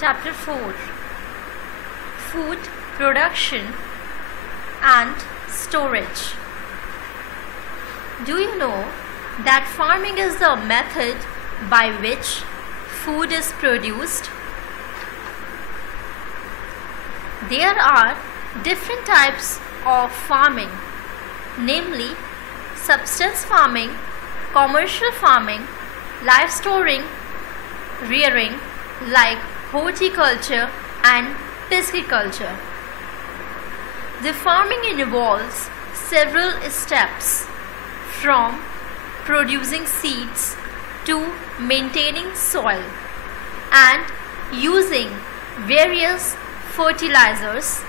Chapter 4: Food Production and Storage. Do you know that farming is the method by which food is produced? There are different types of farming, namely subsistence farming, commercial farming, livestock rearing like horticulture and pisciculture. The farming involves several steps, from producing seeds to maintaining soil and using various fertilizers,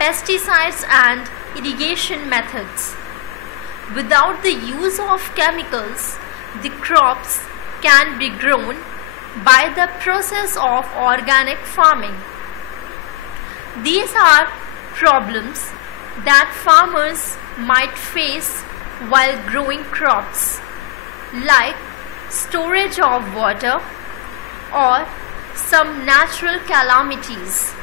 pesticides and irrigation methods. Without the use of chemicals, the crops can be grown by the process of organic farming. These are problems that farmers might face while growing crops, like storage of water or some natural calamities.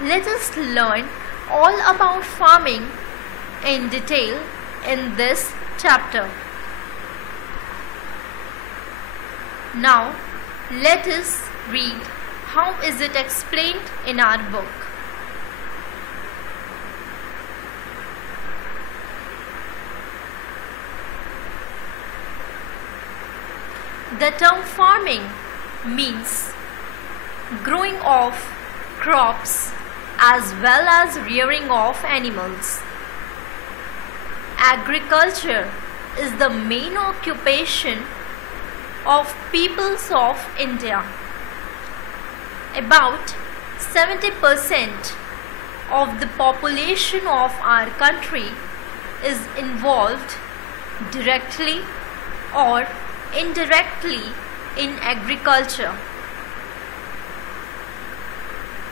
Let us learn all about farming in detail in this chapter. Now, let us read how is it explained in our book. The term farming means growing of crops as well as rearing of animals. Agriculture is the main occupation of peoples of India. About 70% of the population of our country is involved directly or indirectly in agriculture.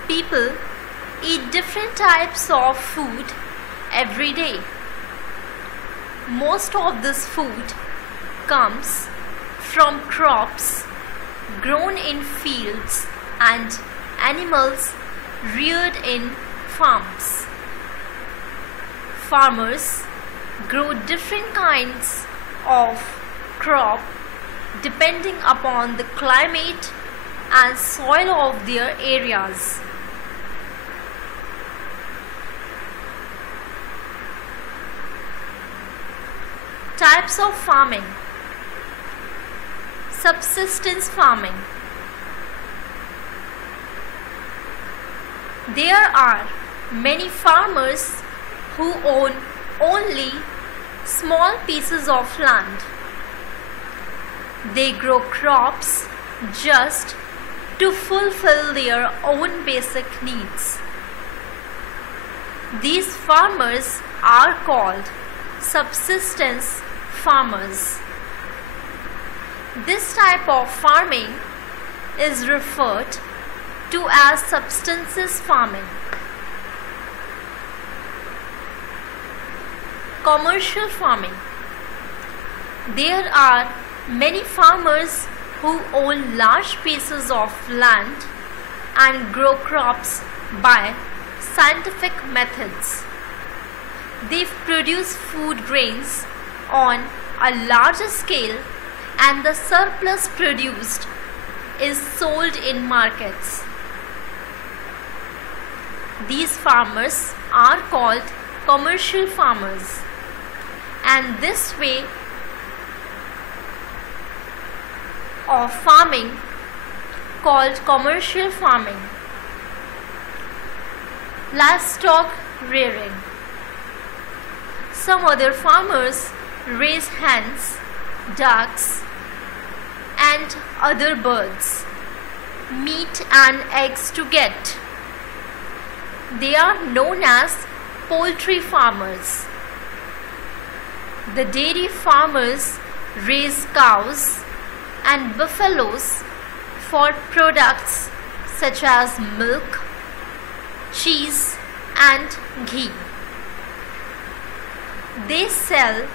People eat different types of food every day. Most of this food comes from crops grown in fields and animals reared in farms. Farmers grow different kinds of crop depending upon the climate and soil of their areas. Types of farming. Subsistence farming. There are many farmers who own only small pieces of land. They grow crops just to fulfill their own basic needs. These farmers are called subsistence farmers. This type of farming is referred to as subsistence farming. Commercial farming. There are many farmers who own large pieces of land and grow crops by scientific methods. They produce food grains on a larger scale, and the surplus produced is sold in markets. These farmers are called commercial farmers, and this way of farming called commercial farming. Livestock rearing. Some other farmers raise hens, ducks, and other birds, meat and eggs to get. They are known as poultry farmers. The dairy farmers raise cows and buffaloes for products such as milk, cheese, and ghee. They sell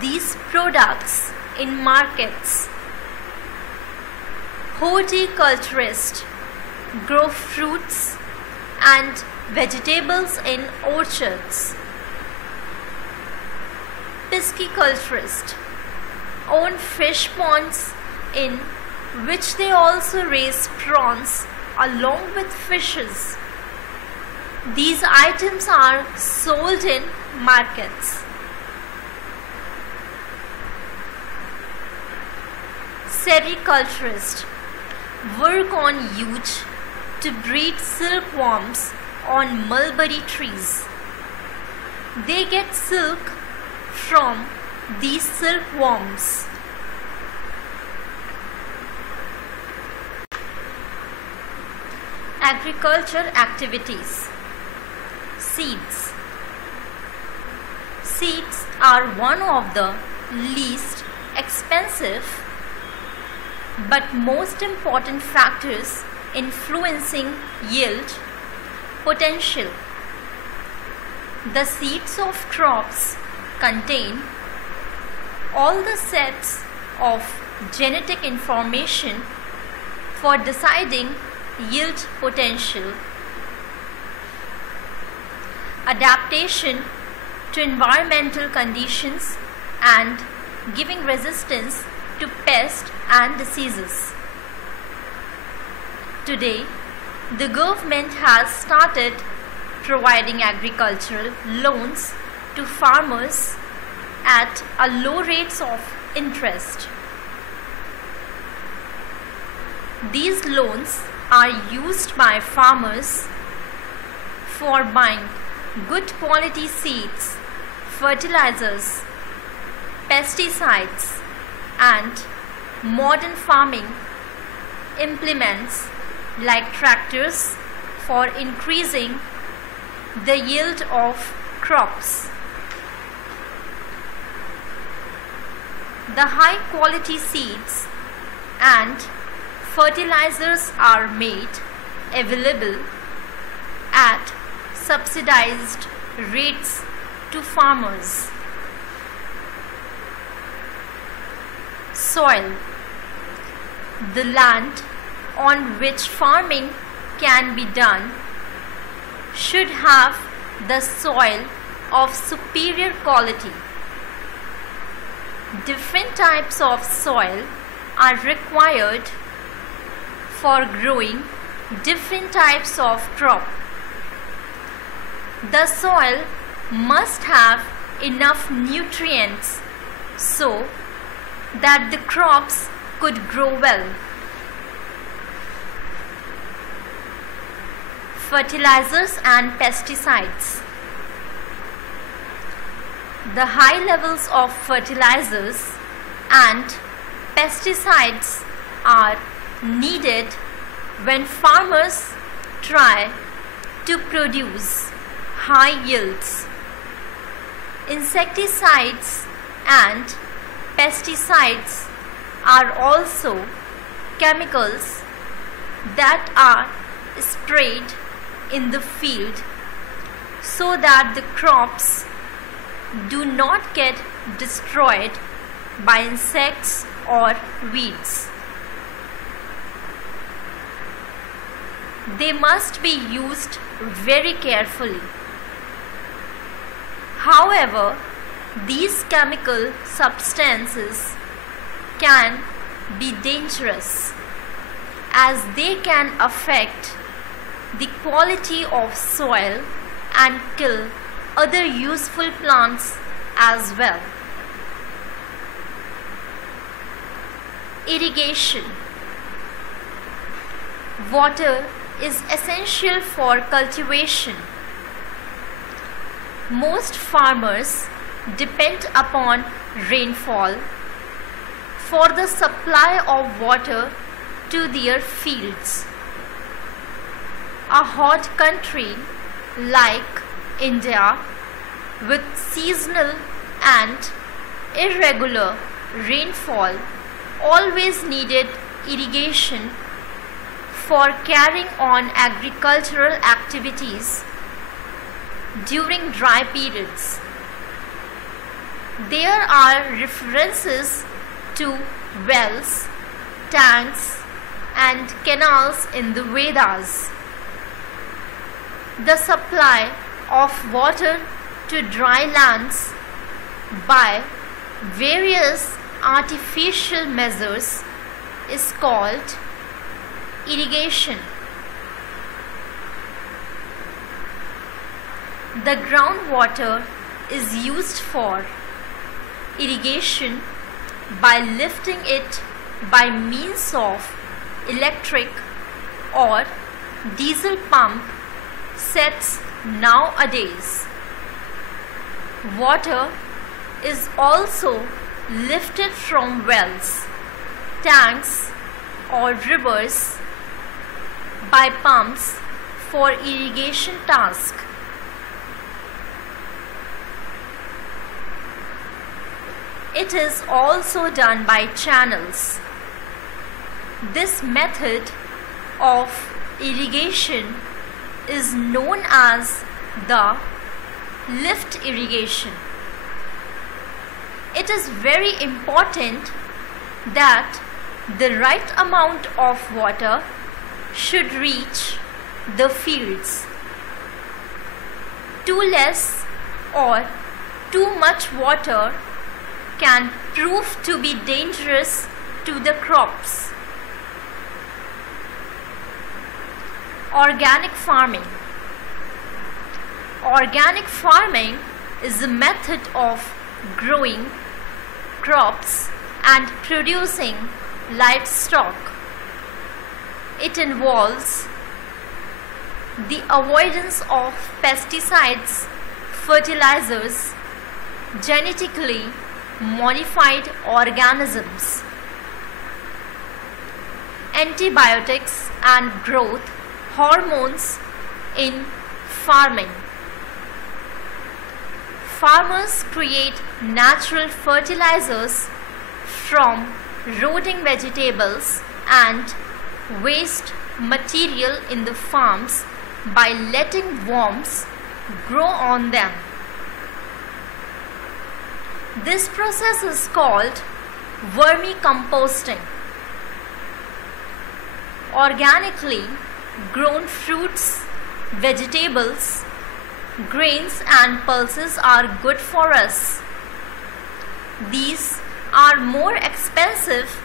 these products in markets. Horticulturists grow fruits and vegetables in orchards. Pisciculturists own fish ponds in which they also raise prawns along with fishes. These items are sold in markets. Sericulturists work on huge to breed silkworms on mulberry trees. They get silk from these silkworms. Agriculture activities. Seeds. Seeds are one of the least expensive but most important factors influencing yield potential. The seeds of crops contain all the sets of genetic information for deciding yield potential. Adaptation to environmental conditions and giving resistance to pests and diseases. Today, the government has started providing agricultural loans to farmers at a low rates of interest. These loans are used by farmers for buying good quality seeds, fertilizers, pesticides, and modern farming implements like tractors for increasing the yield of crops. The high quality seeds and fertilizers are made available at subsidized rates to farmers. Soil. The land on which farming can be done should have the soil of superior quality. Different types of soil are required for growing different types of crop. The soil must have enough nutrients so that the crops could grow well. Fertilizers and pesticides. The high levels of fertilizers and pesticides are needed when farmers try to produce high yields. Insecticides and pesticides are also chemicals that are sprayed in the field so that the crops do not get destroyed by insects or weeds. They must be used very carefully. However, these chemical substances can be dangerous as they can affect the quality of soil and kill other useful plants as well. Irrigation. Water is essential for cultivation. Most farmers depend upon rainfall for the supply of water to their fields. A hot country like India, with seasonal and irregular rainfall, always needed irrigation for carrying on agricultural activities during dry periods. There are references to wells, tanks, and canals in the Vedas. The supply of water to dry lands by various artificial measures is called irrigation. The groundwater is used for irrigation by lifting it by means of electric or diesel pump sets nowadays. Water is also lifted from wells, tanks or rivers by pumps for irrigation task. It is also done by channels. This method of irrigation is known as the lift irrigation. It is very important that the right amount of water should reach the fields. Too less or too much water can prove to be dangerous to the crops. Organic farming. Organic farming is a method of growing crops and producing livestock. It involves the avoidance of pesticides, fertilizers, genetically modified organisms, antibiotics and growth hormones in farming. Farmers create natural fertilizers from rotting vegetables and waste material in the farms by letting worms grow on them. This process is called vermicomposting. Organically grown fruits, vegetables, grains and pulses are good for us. These are more expensive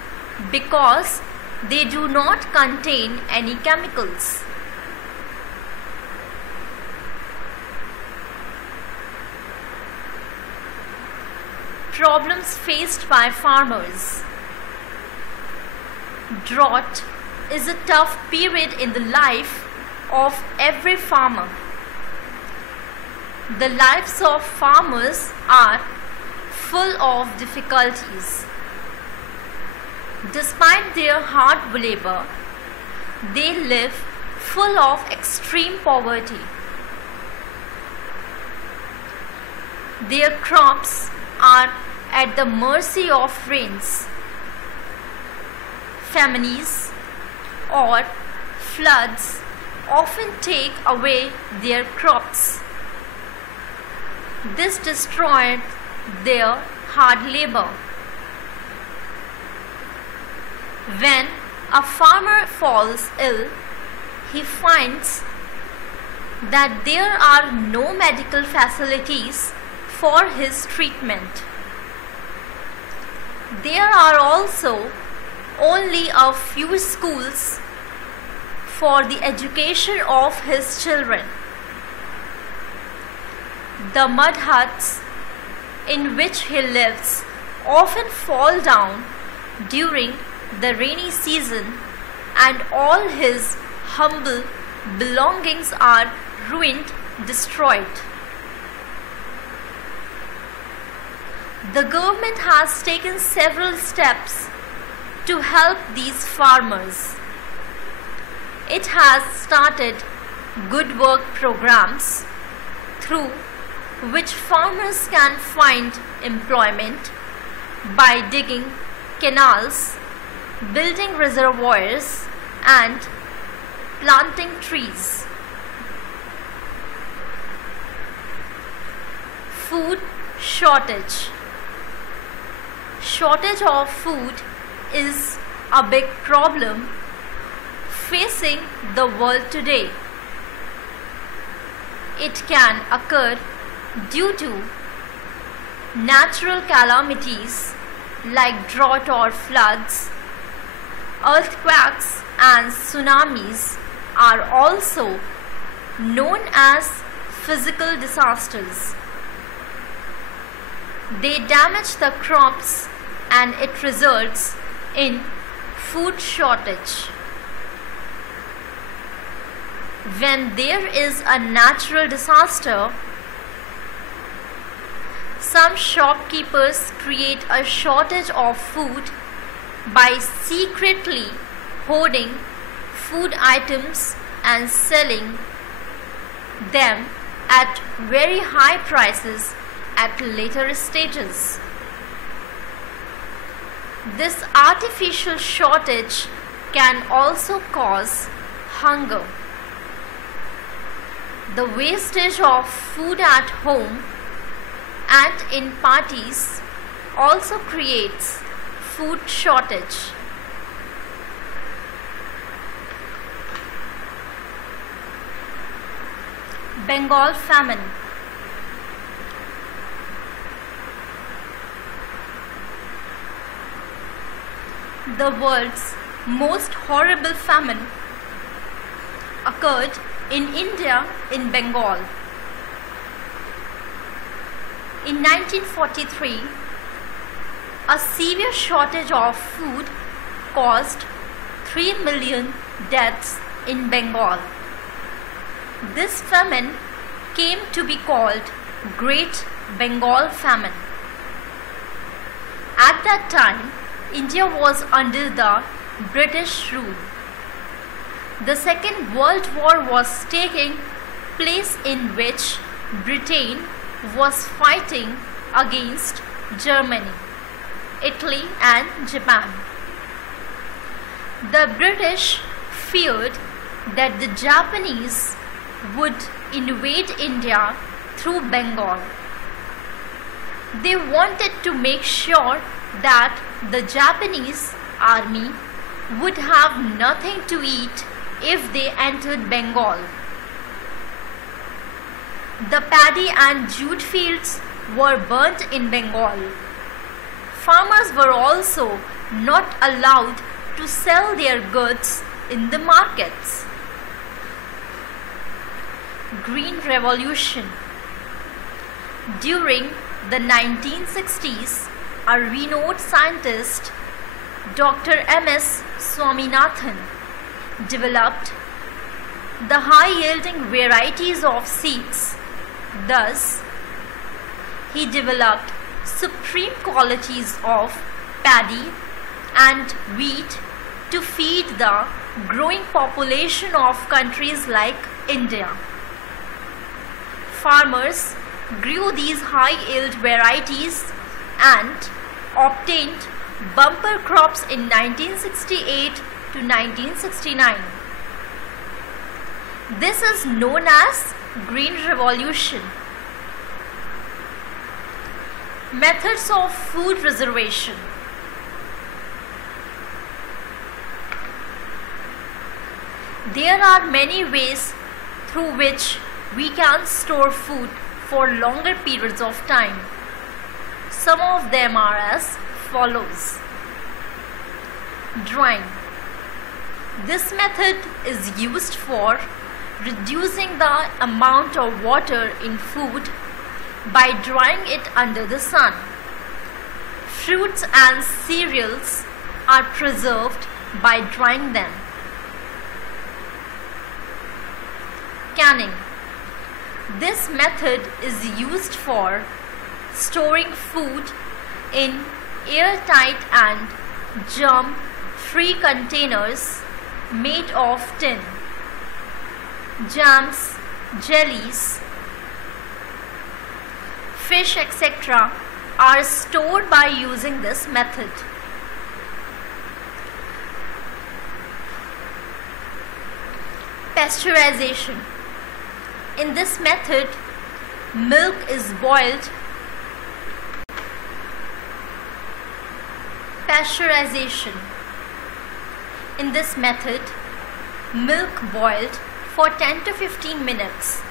because they do not contain any chemicals. Problems faced by farmers. Drought is a tough period in the life of every farmer. The lives of farmers are full of difficulties. Despite their hard labor, they live full of extreme poverty. Their crops are at the mercy of rains, famines, or floods often take away their crops. This destroyed their hard labor. When a farmer falls ill, he finds that there are no medical facilities for his treatment. There are also only a few schools for the education of his children. The mud huts in which he lives often fall down during the rainy season, and all his humble belongings are ruined, destroyed. The government has taken several steps to help these farmers. It has started good work programs through which farmers can find employment by digging canals, building reservoirs, and planting trees. Food shortage. Shortage of food is a big problem facing the world today. It can occur due to natural calamities like drought or floods. Earthquakes and tsunamis are also known as physical disasters. They damage the crops and it results in food shortage. When there is a natural disaster, some shopkeepers create a shortage of food by secretly hoarding food items and selling them at very high prices at later stages. This artificial shortage can also cause hunger. The wastage of food at home and in parties also creates food shortage. Bengal famine. The world's most horrible famine occurred in India in Bengal. In 1943, a severe shortage of food caused 3 million deaths in Bengal. This famine came to be called Great Bengal Famine. At that time, India was under the British rule. The Second World War was taking place, in which Britain was fighting against Germany, Italy and Japan. The British feared that the Japanese would invade India through Bengal. They wanted to make sure that the Japanese army would have nothing to eat if they entered Bengal. The paddy and jute fields were burnt in Bengal. Farmers were also not allowed to sell their goods in the markets. Green Revolution. During the 1960s, a renowned scientist, Dr. M.S. Swaminathan, developed the high-yielding varieties of seeds. Thus, he developed supreme qualities of paddy and wheat to feed the growing population of countries like India. Farmers grew these high-yield varieties and obtained bumper crops in 1968 to 1969. This is known as Green Revolution. Methods of food preservation. There are many ways through which we can store food for longer periods of time. Some of them are as follows. Drying. This method is used for reducing the amount of water in food by drying it under the sun. Fruits and cereals are preserved by drying them. Canning. This method is used for storing food in airtight and germ-free containers made of tin. Jams, jellies, fish, etc. are stored by using this method. Pasteurization. In this method, milk is boiled. Pasteurization. In this method, milk boiled for 10 to 15 minutes.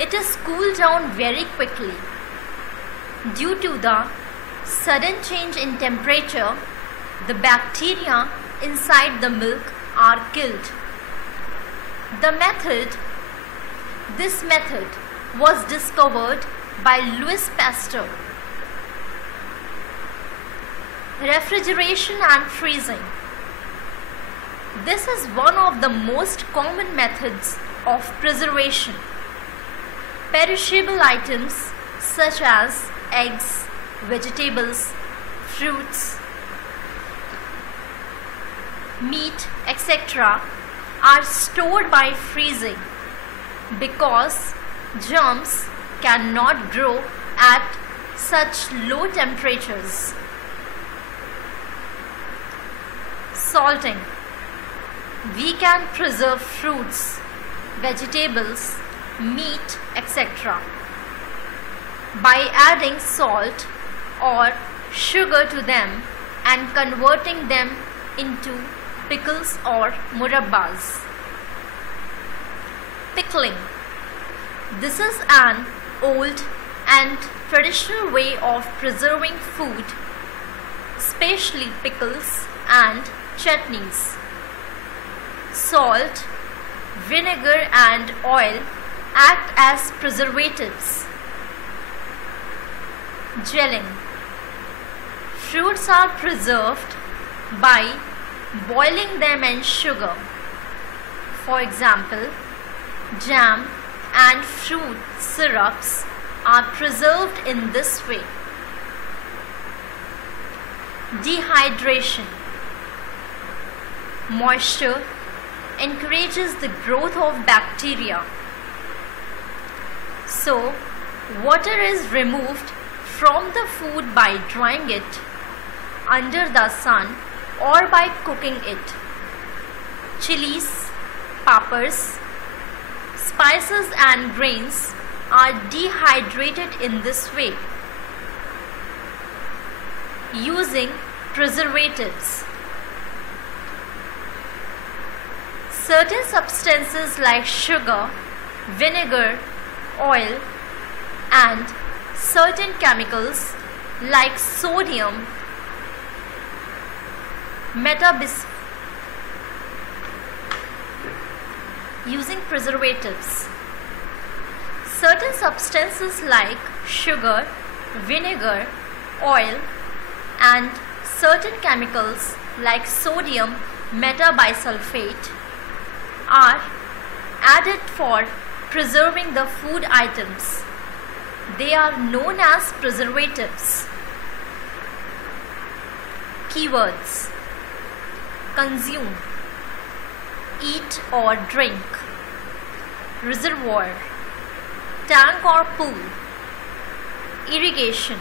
It is cooled down very quickly. Due to the sudden change in temperature, the bacteria inside the milk are killed. This method was discovered by Louis Pasteur. Refrigeration and freezing. This is one of the most common methods of preservation. Perishable items such as eggs, vegetables, fruits, meat, etc. are stored by freezing because germs cannot grow at such low temperatures. Salting. We can preserve fruits, vegetables, meat, etc. by adding salt or sugar to them and converting them into pickles or murabbas. Pickling. This is an old and traditional way of preserving food, especially pickles and chutneys. Salt, vinegar and oil act as preservatives. Gelling. Fruits are preserved by boiling them in sugar. For example, jam and fruit syrups are preserved in this way. Dehydration. Moisture encourages the growth of bacteria. So, water is removed from the food by drying it under the sun or by cooking it. Chilies, peppers, spices and grains are dehydrated in this way using preservatives. Certain substances like sugar, vinegar, oil, and certain chemicals like sodium metabase using preservatives. Certain substances like sugar, vinegar, oil, and certain chemicals like sodium metabisulfate are added for preserving the food items. They are known as preservatives. Keywords: consume, eat or drink, reservoir, tank or pool, irrigation,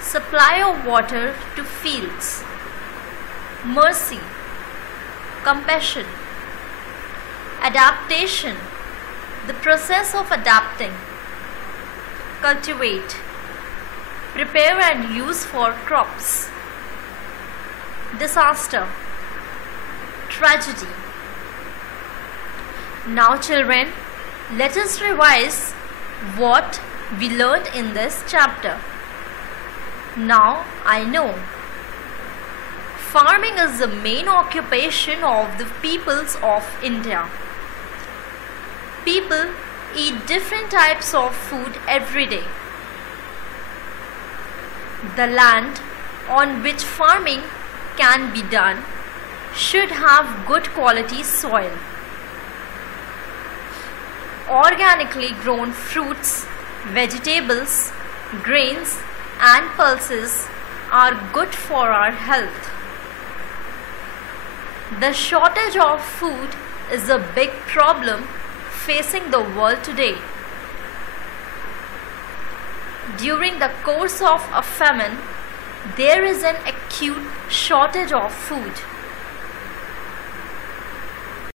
supply of water to fields, mercy, compassion, adaptation, the process of adapting, cultivate, prepare and use for crops, disaster, tragedy. Now children, let us revise what we learned in this chapter. Now I know farming is the main occupation of the peoples of India. People eat different types of food every day. The land on which farming can be done should have good quality soil. Organically grown fruits, vegetables, grains and pulses are good for our health. The shortage of food is a big problem facing the world today. During the course of a famine, there is an acute shortage of food.